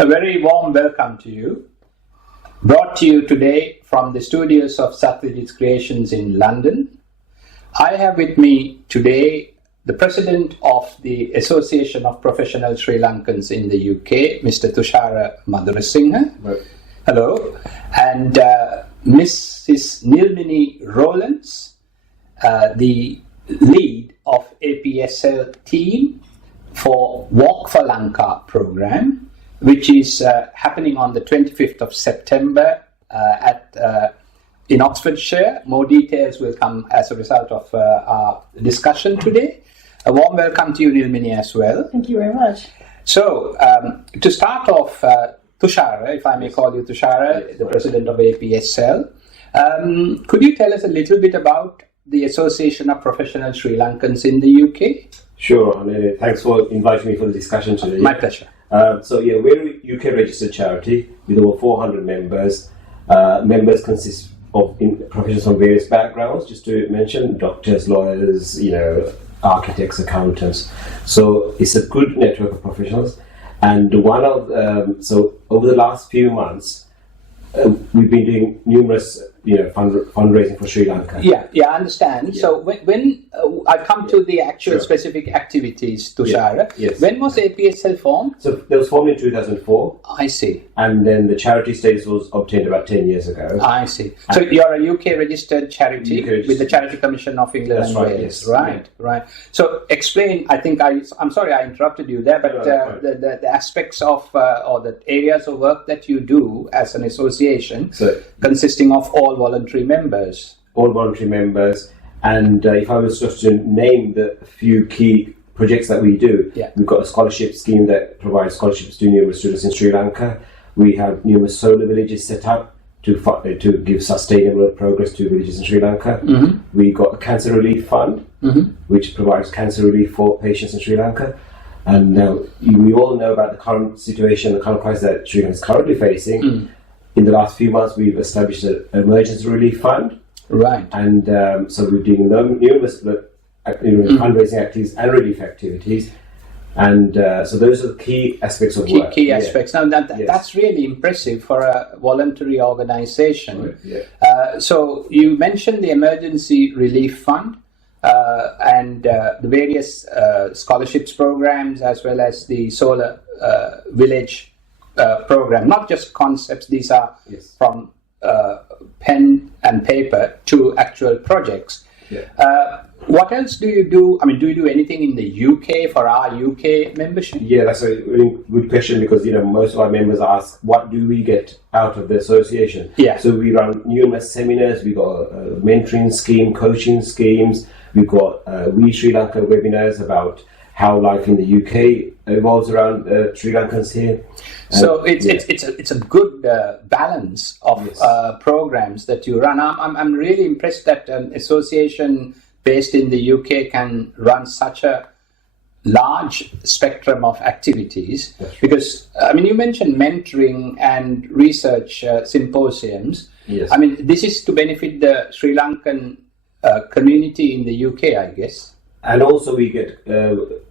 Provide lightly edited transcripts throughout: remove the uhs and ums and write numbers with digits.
A very warm welcome to you. Brought to you today from the studios of Satyajit's Creations in London. I have with me today the President of the Association of Professional Sri Lankans in the UK, Mr. Tushara Madhurasinghe. Right. Hello. And Mrs. Nilmini Rowlands, the lead of APSL team for Walk4lanka program, which is happening on the 25th of September in Oxfordshire. More details will come as a result of our discussion today. A warm welcome to you, Nilmini, as well. Thank you very much. So, to start off, Tushara, if I may call you Tushara, the President of APSL, could you tell us a little bit about the Association of Professional Sri Lankans in the UK? Sure, thanks for inviting me for the discussion today. My pleasure. We're a UK registered charity with over 400 members. Members consist of professionals from various backgrounds, just to mention, doctors, lawyers, architects, accountants. So it's a good network of professionals. And over the last few months, we've been doing numerous fundraising for Sri Lanka. Yeah, I understand. Yeah. So when I come to the actual specific activities, Tushara, when was APSL formed? So it was formed in 2004. I see. And then the charity status was obtained about 10 years ago. I see. So you're a UK registered charity with the Charity Commission of England and Wales. Yes. Right. So explain, I'm sorry I interrupted you there, but the aspects of or the areas of work that you do as an association consisting of all voluntary members. All voluntary members. And if I was just to name the few key projects that we do, we've got a scholarship scheme that provides scholarships to numerous students in Sri Lanka. We have numerous solar villages set up to give sustainable progress to villages in Sri Lanka. Mm-hmm. We got a cancer relief fund, which provides cancer relief for patients in Sri Lanka. And we all know about the current situation, the current crisis that Sri Lanka is currently facing. In the last few months, we've established an emergency relief fund. Right. And so we're doing numerous fundraising activities and relief activities. And so those are the key aspects of work. Key aspects. Now, that's really impressive for a voluntary organization. Right. So you mentioned the emergency relief fund and the various scholarships programs, as well as the solar village program. Not just concepts, these are from pen and paper to actual projects. What else do you do? I mean, do you do anything in the UK for our UK membership? Yeah, that's a really good question, because most of our members ask, what do we get out of the association? So we run numerous seminars. We got a mentoring scheme, coaching schemes. We've got We Sri Lanka webinars about how life in the UK evolves around Sri Lankans here. So it's a good balance of programs that you run. I'm really impressed that an association based in the UK can run such a large spectrum of activities. Because you mentioned mentoring and research symposiums. Yes. This is to benefit the Sri Lankan community in the UK, I guess. And also we get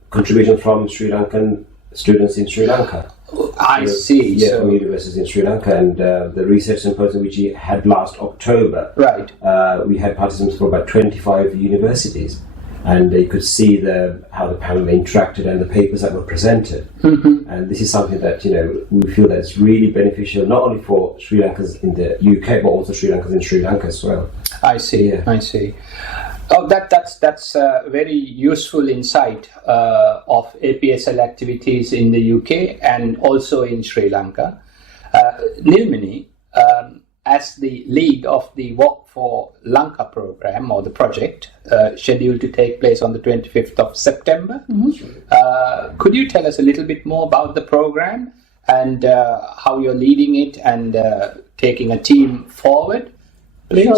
contributions from Sri Lankan students in Sri Lanka. I see. Yeah, from universities in Sri Lanka, and the research symposium which we had last October. Right. We had participants from about 25 universities, and they could see how the panel interacted and the papers that were presented. Mm-hmm. And this is something that we feel that it's really beneficial, not only for Sri Lankans in the UK, but also Sri Lankans in Sri Lanka as well. I see. Yeah. I see. Oh, that's a very useful insight of APSL activities in the UK and also in Sri Lanka. Nilmini, as the lead of the Walk4lanka program, or the project, scheduled to take place on the 25th of September, could you tell us a little bit more about the program and how you're leading it and taking a team forward, please?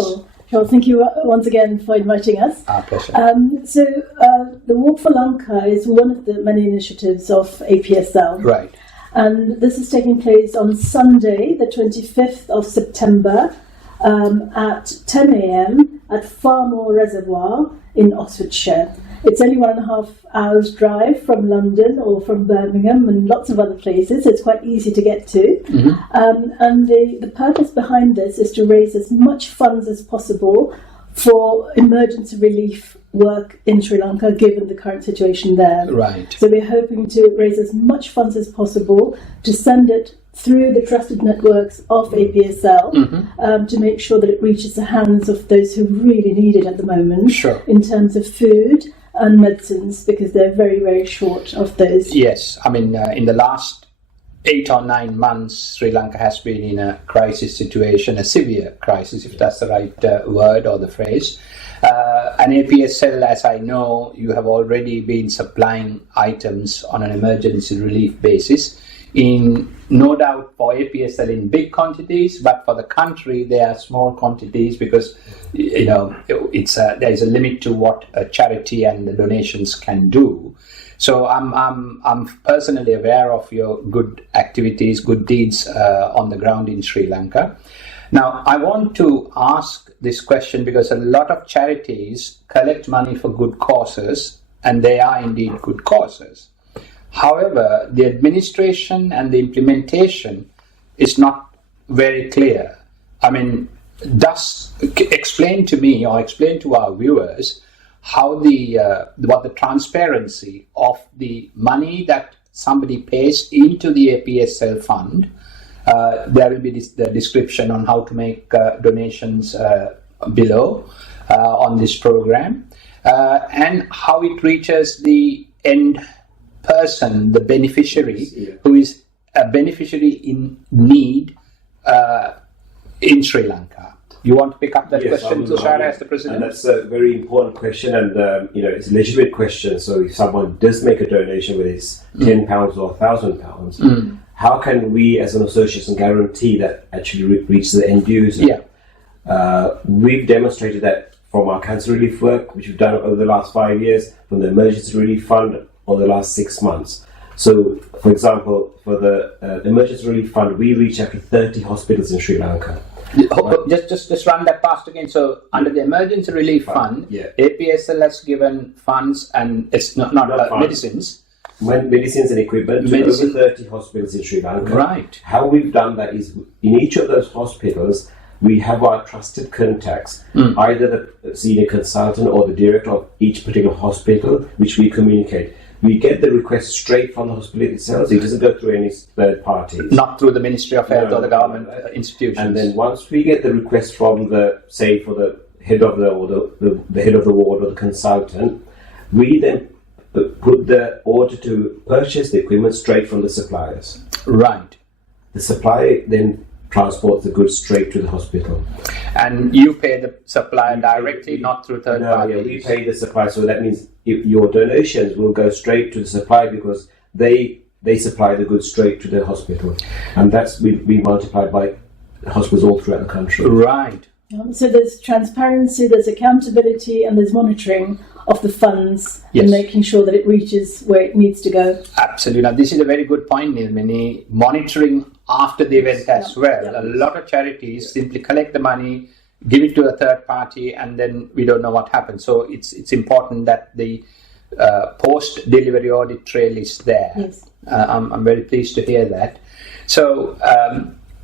Sure, thank you once again for inviting us. Our pleasure. The Walk4lanka is one of the many initiatives of APSL. Right. And this is taking place on Sunday, the 25th of September, at 10 a.m. at Farmore Reservoir in Oxfordshire. It's only 1.5 hours drive from London or from Birmingham and lots of other places. It's quite easy to get to. And the purpose behind this is to raise as much funds as possible for emergency relief work in Sri Lanka, given the current situation there. Right. So we're hoping to raise as much funds as possible to send it through the trusted networks of APSL to make sure that it reaches the hands of those who really need it at the moment. Sure. In terms of food and medicines, because they're very, very short of those. Yes, I mean, in the last 8 or 9 months, Sri Lanka has been in a crisis situation, a severe crisis, if that's the right word or the phrase. And APSL, as I know, you have already been supplying items on an emergency relief basis, in no doubt for APSL in big quantities, but for the country they are small quantities because there is a limit to what a charity and the donations can do. So I'm personally aware of your good activities, good deeds on the ground in Sri Lanka. Now I want to ask this question because a lot of charities collect money for good causes, and they are indeed good causes. However, the administration and the implementation is not very clear. I mean, explain to me or explain to our viewers how what the transparency of the money that somebody pays into the APSL fund. There will be the description on how to make donations below on this program, and how it reaches the end person, the beneficiary, who is a beneficiary in need in Sri Lanka. You want to pick up that question, Tushar, as the president? And that's a very important question, and it's a legitimate question. So if someone does make a donation, whether it's £10 or £1,000, how can we as an association guarantee that actually reaches the end user? We've demonstrated that from our cancer relief work, which we've done over the last 5 years, from the emergency relief fund over the last 6 months. So, for example, for the emergency relief fund, we reach out to 30 hospitals in Sri Lanka. Just run that past again. So, under the emergency relief fund, APSL has given funds, and it's not medicines. Medicines and equipment to over 30 hospitals in Sri Lanka. Right. How we've done that is, in each of those hospitals, we have our trusted contacts, either the senior consultant or the director of each particular hospital, which we communicate. We get the request straight from the hospital itself, so it doesn't go through any third parties. Not through the Ministry of Health or the government institutions. And then once we get the request from the head of the head of the ward or the consultant, we then put the order to purchase the equipment straight from the suppliers. Right. The supplier then transports the goods straight to the hospital. And you pay the supplier directly, not through third parties? Yeah, we pay the supplier, so that means your donations will go straight to the supplier because they supply the goods straight to the hospital. And that's we multiplied by hospitals all throughout the country. Right. So there's transparency, there's accountability, and there's monitoring of the funds and making sure that it reaches where it needs to go. Absolutely. Now, this is a very good point, Nilmini. Monitoring after the event as well. A lot of charities simply collect the money, give it to a third party, and then we don't know what happens. So it's important that the post-delivery audit trail is there. Yes. I'm very pleased to hear that. So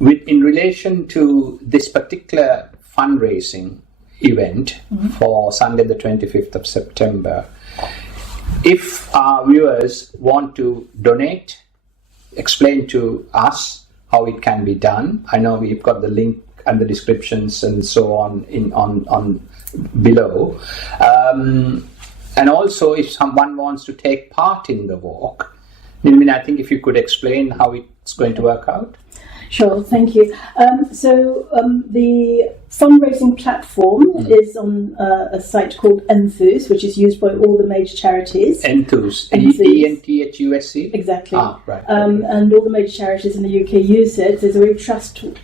in relation to this particular fundraising event for Sunday the 25th of September, if our viewers want to donate, explain to us how it can be done. I know we've got the link and the descriptions and so on on below. And also, if someone wants to take part in the walk, I think if you could explain how it's going to work out. Sure, thank you. The fundraising platform is on a site called Enthuse, which is used by all the major charities. Enthuse, ENTHUSE? Exactly. Right. And all the major charities in the UK use it. It's a very trusted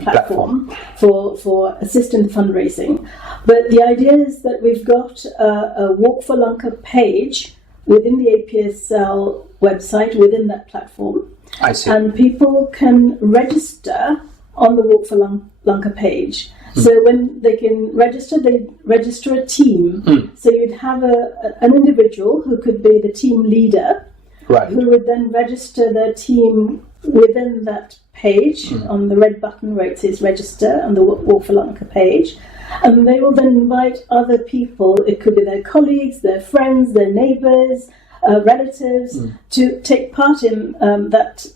platform for assistant fundraising. But the idea is that we've got a Walk4lanka page within the APSL website, within that platform. I see. And people can register on the Walk4lanka page. So when they can register, they register a team. So you'd have an individual who could be the team leader, who would then register their team within that page on the red button where it says register on the Walk4lanka page. And they will then invite other people, it could be their colleagues, their friends, their neighbours, relatives, to take part in that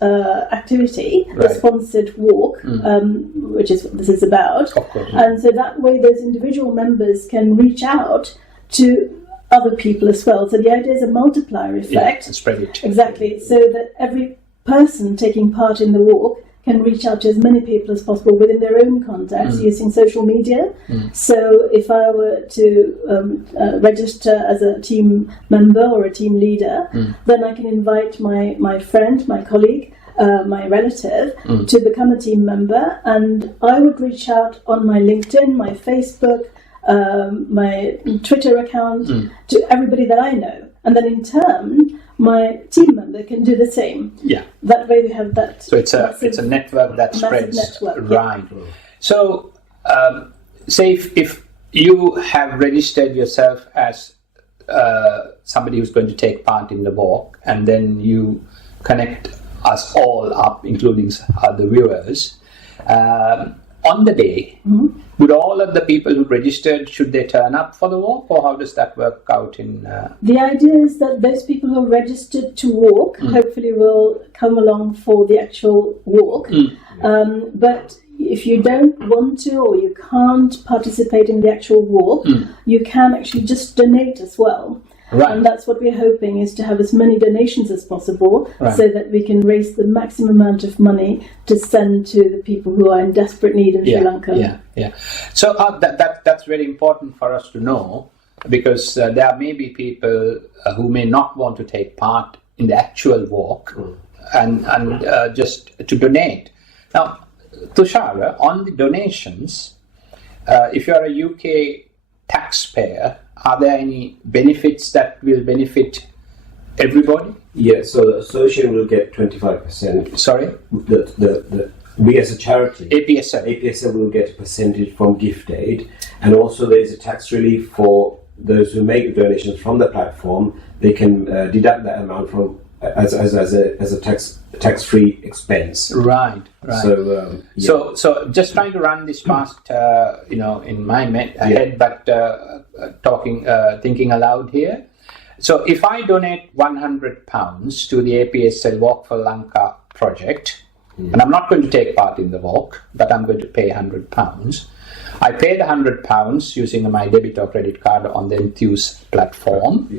activity, the sponsored walk, which is what this is about. Of course. And so that way those individual members can reach out to other people as well. So the idea is a multiplier effect. And spread it. Exactly. So that every person taking part in the walk can reach out to as many people as possible within their own contacts using social media. So if I were to register as a team member or a team leader, then I can invite my friend, my colleague, my relative to become a team member, and I would reach out on my LinkedIn, my Facebook, my Twitter account to everybody that I know. And then in turn, my team member can do the same. Yeah. That way we have that. So it's a network that spreads. Network, right. Yeah. So say if you have registered yourself as somebody who's going to take part in the walk, and then you connect us all up, including the viewers, on the day, would all of the people who registered, should they turn up for the walk, or how does that work out in... The idea is that those people who are registered to walk hopefully will come along for the actual walk. But if you don't want to, or you can't participate in the actual walk, you can actually just donate as well. Right. And that's what we're hoping, is to have as many donations as possible, so that we can raise the maximum amount of money to send to the people who are in desperate need in Sri Lanka. So that's very important for us to know, because there may be people who may not want to take part in the actual walk and just to donate. Now, Tushara, on the donations, if you're a UK taxpayer, are there any benefits that will benefit everybody? Yeah, so the association will get 25%. Sorry? We as a charity, APSL will get a percentage from gift aid, and also there is a tax relief for those who make donations from the platform. They can deduct that amount from as a tax-free expense. Right. So just trying to run this past, in my head, but thinking aloud here. So if I donate £100 to the APSL Walk4lanka project, and I'm not going to take part in the walk, but I'm going to pay £100. I pay the £100 using my debit or credit card on the Enthuse platform.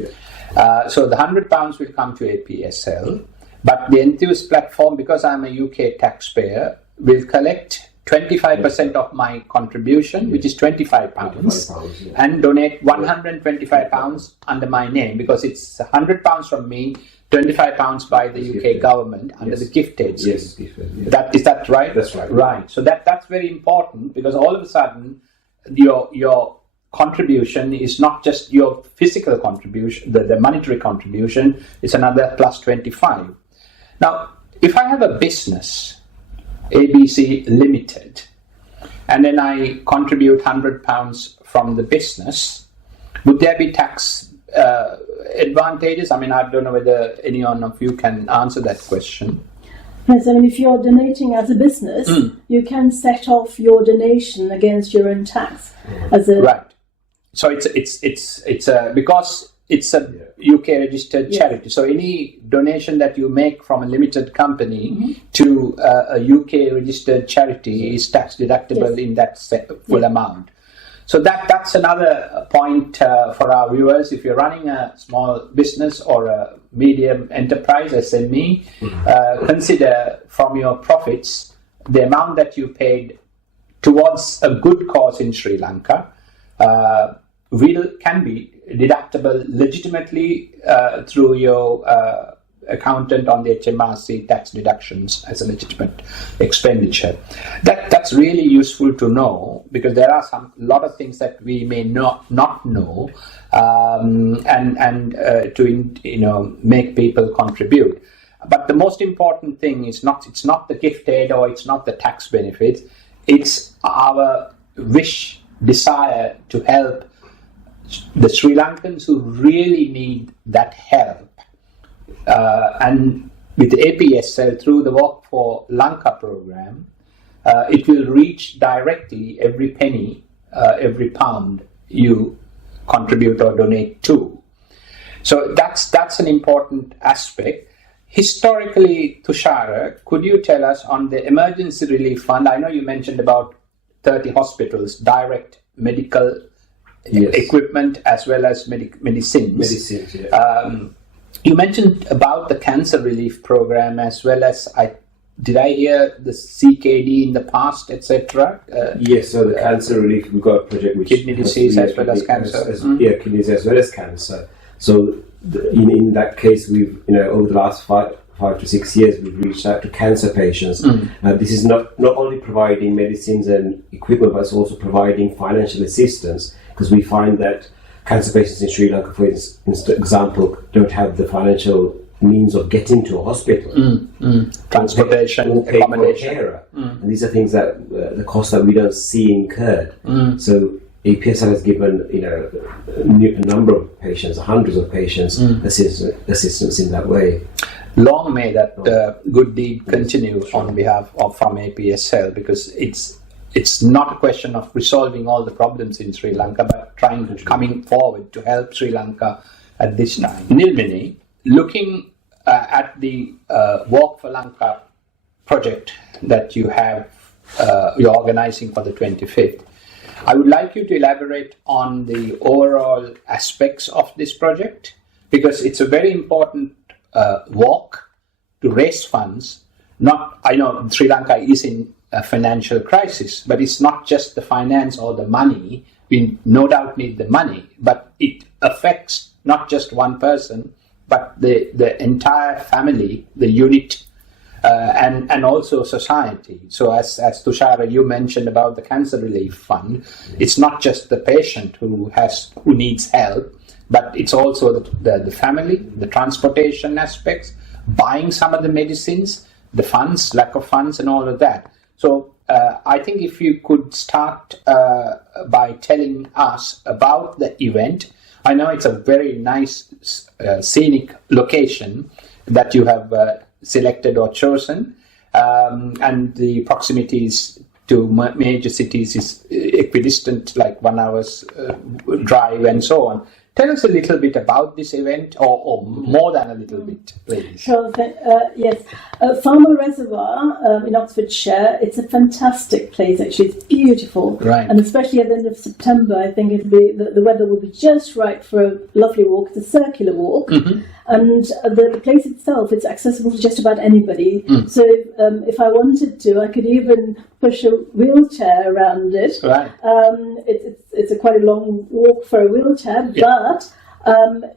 So the £100 will come to APSL, but the Enthuse platform, because I'm a UK taxpayer, will collect 25% of my contribution, which is £25, and donate £125 under my name, because it's £100 from me, £25 by the UK government under the gift aid scheme. Yes, gift aid. Is that right? That's right. Right. So that's very important, because all of a sudden your contribution is not just your physical contribution, the monetary contribution, it's another plus 25. Now, if I have a business, ABC Limited, and then I contribute £100 from the business, would there be tax advantages? I mean, I don't know whether any one of you can answer that question. Yes, I mean, if you're donating as a business, you can set off your donation against your own tax. Right. So it's because it's a UK registered charity. So any donation that you make from a limited company to a UK registered charity is tax deductible in that full amount. So that's another point for our viewers. If you're running a small business or a medium enterprise, SME, consider from your profits the amount that you paid towards a good cause in Sri Lanka can be deductible legitimately through your accountant on the HMRC tax deductions as a legitimate expenditure. That's really useful to know, because there are a lot of things that we may not know, and to make people contribute. But the most important thing is it's not the gift aid or it's not the tax benefit. It's our desire to help the Sri Lankans who really need that help. And with APSL, through the Walk4lanka program, it will reach directly every penny, every pound you contribute or donate to. So that's an important aspect. Historically, Tushara, could you tell us on the emergency relief fund? I know you mentioned about 30 hospitals, direct medical equipment as well as medicines. Medicines, yeah. You mentioned about the cancer relief program as well as, did I hear the CKD in the past, etc.? Yes, so the cancer relief, we've got a project which kidney disease as well as cancer. Yeah, kidney disease as well as cancer. So in that case, we've over the last 5 to 6 years, we've reached out to cancer patients. This is not only providing medicines and equipment, but it's also providing financial assistance, because we find that cancer patients in Sri Lanka, for example, don't have the financial means of getting to a hospital. Transportation, accommodation. And these are things that the costs that we don't see incurred. So APSL has given a number of patients, hundreds of patients, assistance in that way. Long may that good deed continue on behalf of from APSL, because it's not a question of resolving all the problems in Sri Lanka, but coming forward to help Sri Lanka at this time. Nilmini, looking at the Walk4lanka project that you're organizing for the 25th, I would like you to elaborate on the overall aspects of this project, because it's a very important walk to raise funds. I know Sri Lanka is in a financial crisis, but it's not just the finance or the money. We no doubt need the money, but it affects not just one person, but the entire family, the unit, and also society. So as Tushara, you mentioned about the cancer relief fund, it's not just the patient who needs help, but it's also the family, the transportation aspects, buying some of the medicines, the funds, lack of funds, and all of that. So I think if you could start by telling us about the event. I know it's a very nice scenic location that you have selected or chosen, and the proximities to major cities is equidistant, like 1 hour's drive and so on. Tell us a little bit about this event, or more than a little bit, please. Sure. Yes. Farmer Reservoir in Oxfordshire, it's a fantastic place, actually. It's beautiful. Right. And especially at the end of September, I think the weather will be just right for a lovely walk. It's a circular walk. Mm-hmm. And the place itself, it's accessible to just about anybody. So if I wanted to, I could even push a wheelchair around it. Right. It's quite a long walk for a wheelchair, but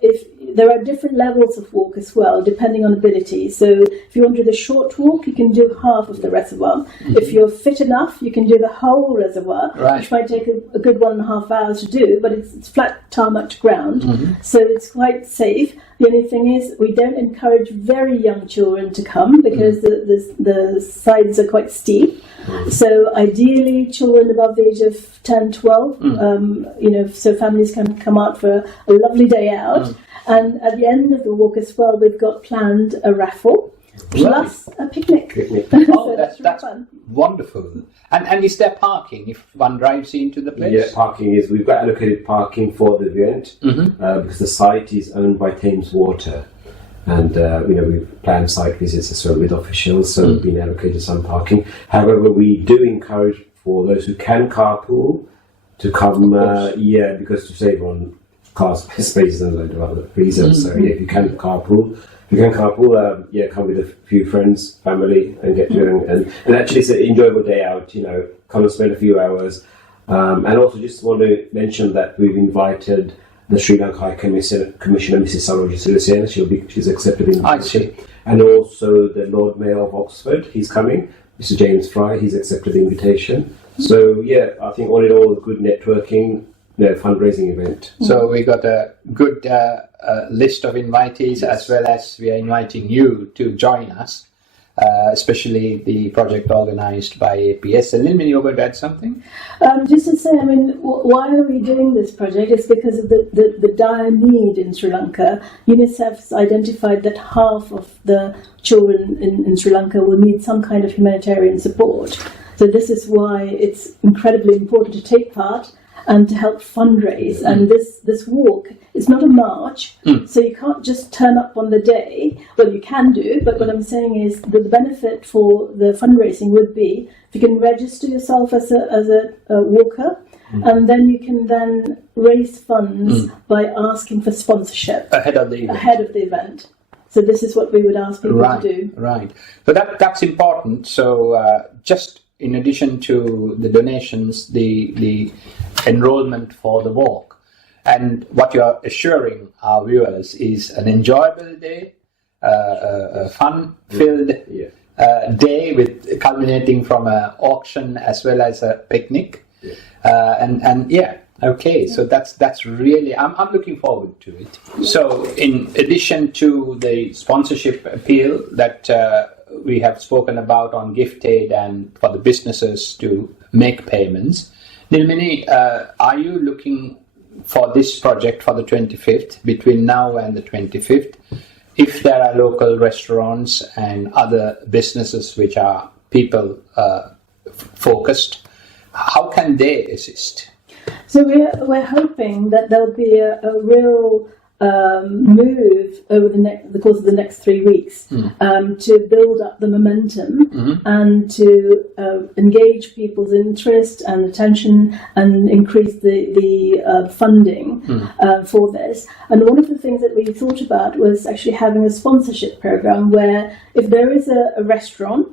if there are different levels of walk as well, depending on ability. So if you want to do the short walk, you can do half of the reservoir. Mm-hmm. If you're fit enough, you can do the whole reservoir, which might take a good 1.5 hours to do, but it's flat tarmac ground, so it's quite safe. The only thing is, we don't encourage very young children to come because the sides are quite steep. So ideally, children above the age of 10, 12, so families can come out for a lovely day out. And at the end of the walk as well, we've got planned a raffle plus a picnic. Oh, that's fun. Wonderful. And is there parking if one drives into the place? Yeah, parking is. We've got allocated parking for the event because the site is owned by Thames Water. And we've planned site visits as well with officials, so we've been allocated some parking. However, we do encourage for those who can carpool to come, because to save on car spaces and load of other reasons. So if you can carpool, come with a few friends, family, and get to and actually it's an enjoyable day out. Come and spend a few hours. And also just want to mention that we've invited the Sri Lanka High Commissioner, Mrs. Sarojit Sirisena. She's accepted the invitation. And also the Lord Mayor of Oxford, he's coming. Mr. James Fry, he's accepted the invitation. So I think all in all, a good networking, fundraising event. So we got a good list of invitees, as well as we are inviting you to join us. especially the project organized by APSL. Nilmini, you're going to add something? Just to say, I mean, why are we doing this project? It's because of the dire need in Sri Lanka. UNICEF's identified that half of the children in Sri Lanka will need some kind of humanitarian support. So this is why it's incredibly important to take part and to help fundraise. And this walk is not a march, so you can't just turn up on the day. Well, you can do, but what I'm saying is that the benefit for the fundraising would be if you can register yourself as a walker, and then you can then raise funds by asking for sponsorship Ahead of the event. So this is what we would ask people to do. Right. So that's important. So just in addition to the donations, the enrollment for the walk, and what you are assuring our viewers is an enjoyable day, a fun-filled day with culminating from an auction as well as a picnic, so that's really I'm looking forward to it. So in addition to the sponsorship appeal that we have spoken about on gift aid and for the businesses to make payments, Nilmini, are you looking for this project for the 25th, between now and the 25th, if there are local restaurants and other businesses which are people focused, how can they assist? So we're hoping that there'll be a real move over the course of the next 3 weeks to build up the momentum and to engage people's interest and attention and increase the funding for this. And one of the things that we thought about was actually having a sponsorship program where if there is a restaurant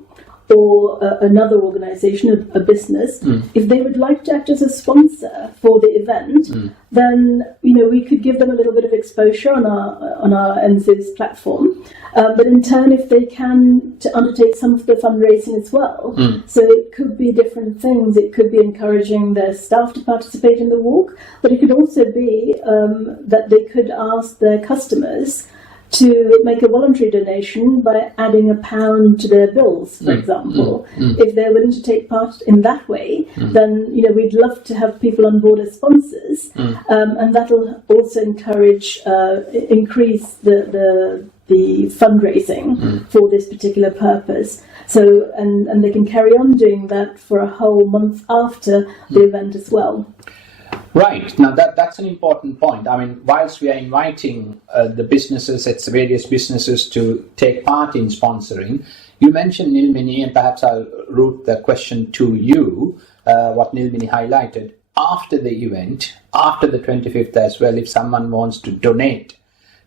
or another organisation, a business, if they would like to act as a sponsor for the event, then we could give them a little bit of exposure on our NZ's platform. But in turn, if they can to undertake some of the fundraising as well, so it could be different things. It could be encouraging their staff to participate in the walk, but it could also be that they could ask their customers to make a voluntary donation by adding £1 to their bills, for example. If they're willing to take part in that way, then we'd love to have people on board as sponsors, and that'll also increase the fundraising for this particular purpose. So and they can carry on doing that for a whole month after the event as well. Right. Now that's an important point. I mean, whilst we are inviting the businesses, it's various businesses to take part in sponsoring, you mentioned Nilmini, and perhaps I'll route the question to you, what Nilmini highlighted. After the event, after the 25th as well, if someone wants to donate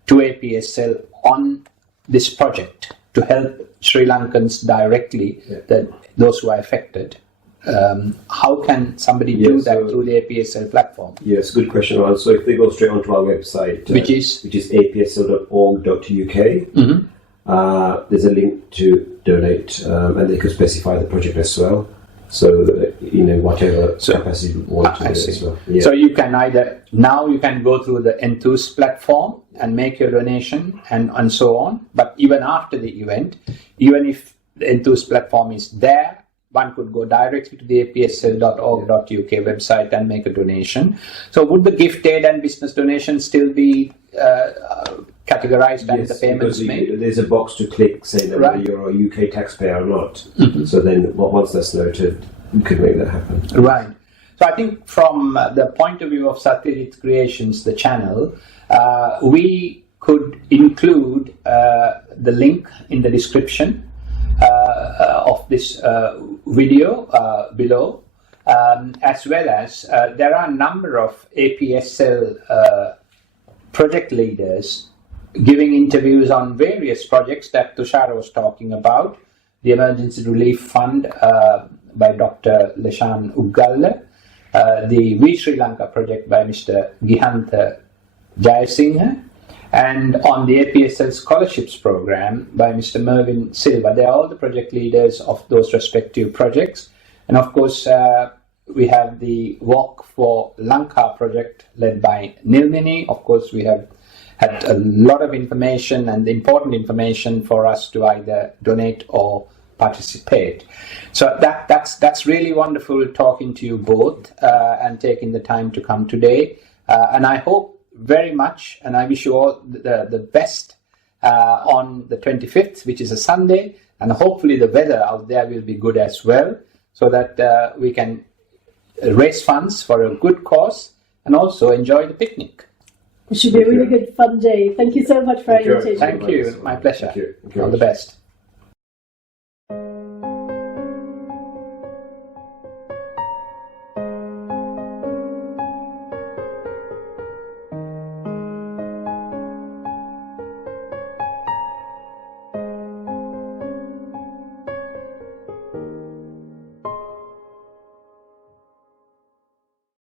to APSL on this project to help Sri Lankans directly, those who are affected, how can somebody do that through the APSL platform? Yes, good question. So if they go straight onto our website, which is apsl.org.uk, there's a link to donate, and they could specify the project as well. So whatever capacity you want to do as well. Yeah. So you can you can go through the Enthuse platform and make your donation and so on. But even after the event, even if the Enthuse platform is there, one could go directly to the apsl.org.uk website and make a donation. So would the gift aid and business donation still be categorized and the payments made? There's a box to click saying whether you're a UK taxpayer or not. So then once that's noted, you could make that happen. Right. So I think from the point of view of Satyajit Creations, the channel, we could include the link in the description of this video below, as well as there are a number of APSL project leaders giving interviews on various projects that Tushar was talking about. The Emergency Relief Fund by Dr. Leshan Uggalle, the We Sri Lanka project by Mr. Gihantha Jayasinghe, and on the APSL Scholarships Program by Mr. Mervyn Silva. They are all the project leaders of those respective projects. And of course, we have the Walk4lanka project led by Nilmini. Of course, we have had a lot of information and important information for us to either donate or participate. So that's really wonderful talking to you both and taking the time to come today. And I hope very much, and I wish you all the best on the 25th, which is a Sunday, and hopefully the weather out there will be good as well, so that we can raise funds for a good cause and also enjoy the picnic. It should be a really good fun day. Thank you so much for our invitation. Thank you. My pleasure. Thank you. All the best.